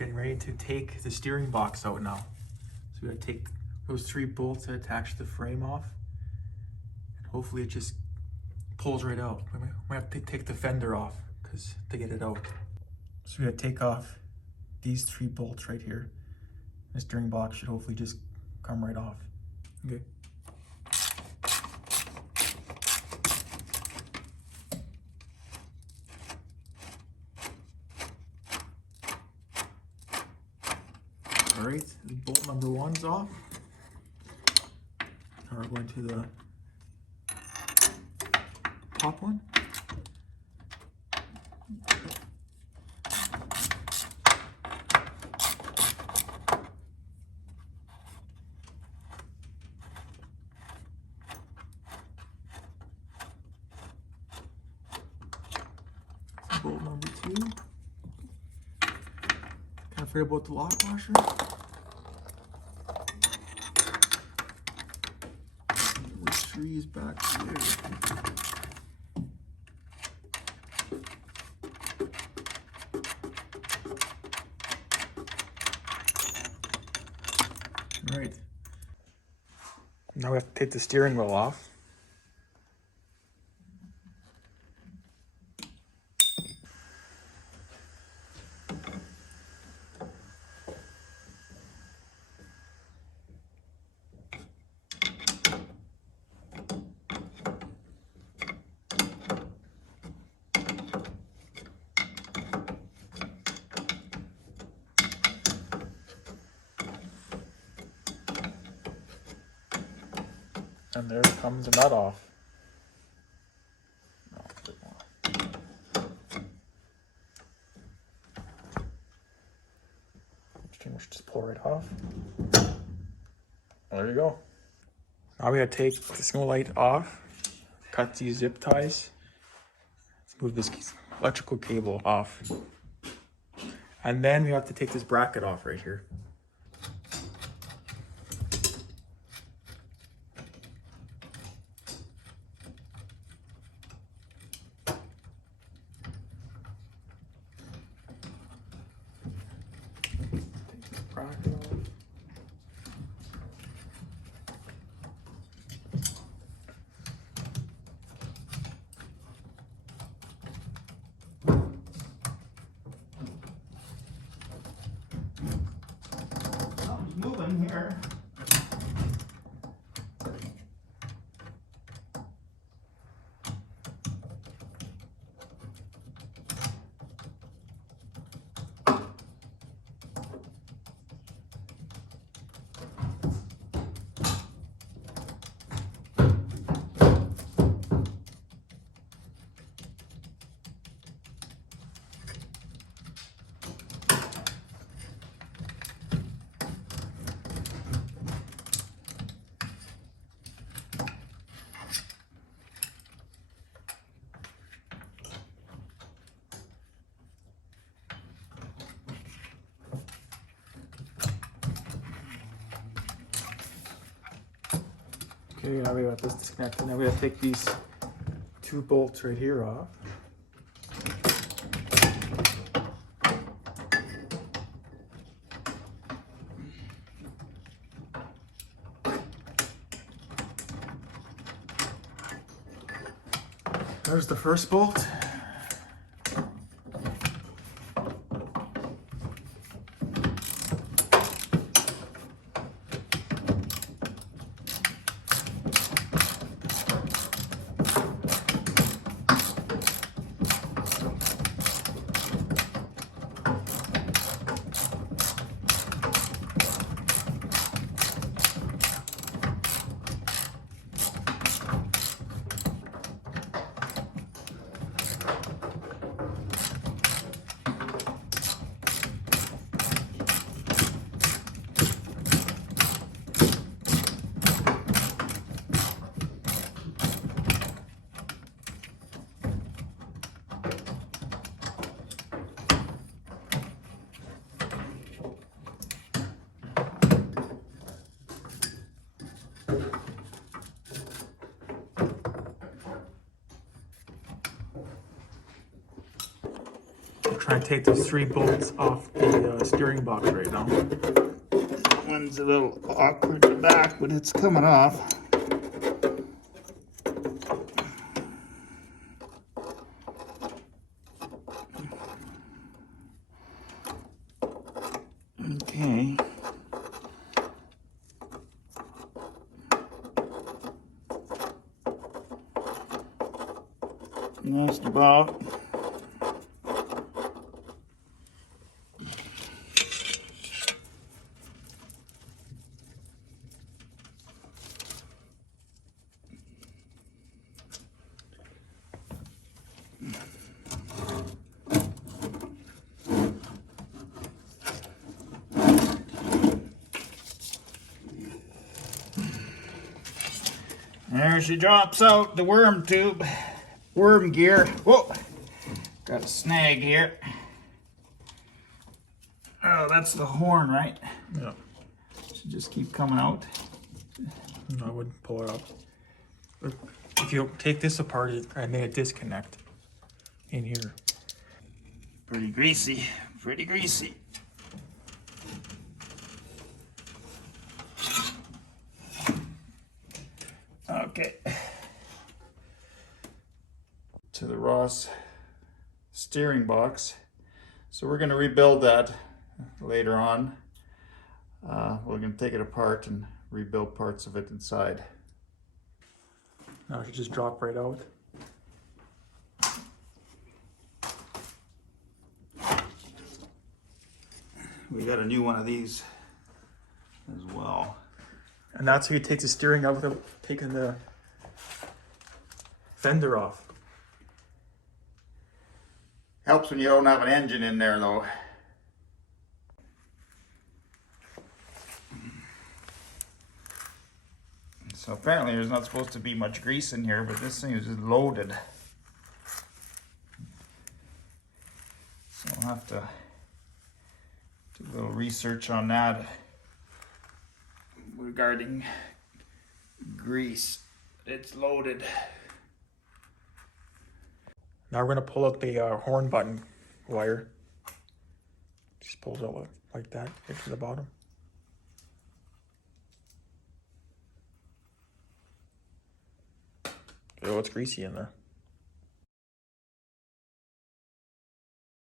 getting ready to take the steering box out now. So we gotta take those 3 bolts that attach the frame off, and hopefully it just pulls right out. We have to take the fender off to get it out. So we gotta take off these 3 bolts right here. The steering box should hopefully just come right off. Okay. All right, bolt number 1's off. Now we're going to the top one. Bolt number 2. Can't forget about the lock washer. Which 3 is back there? All right. Now we have to take the steering wheel off. And there comes the nut off. No, a bit more. Pretty much just pull right off. There you go. Now we gotta take the snow light off, cut these zip ties. Let's move this electrical cable off. And then we have to take this bracket off right here. Moving here. Okay, now we got this disconnected. Now we have to take these 2 bolts right here off. There's the first bolt. trying to take those 3 bolts off the steering box right now. One's a little awkward in the back, but it's coming off. Okay. Just about. There she drops out the worm tube, worm gear. Whoa, got a snag here. Oh, that's the horn, right? Yeah. Should just keep coming out. No, I wouldn't pull it out. If you take this apart, I made a disconnect in here. Pretty greasy, pretty greasy. Okay. To the Ross steering box. So we're going to rebuild that later on. We're going to take it apart and rebuild parts of it inside. Now it should just drop right out. We got a new one of these as well. And that's how you take the steering out without taking the fender off. Helps when you don't have an engine in there though. So apparently there's not supposed to be much grease in here, but this thing is just loaded. So I'll have to do a little research on that regarding grease. It's loaded. Now we're going to pull out the horn button wire. Just pulls out like that, get to the bottom. Oh, it's greasy in there.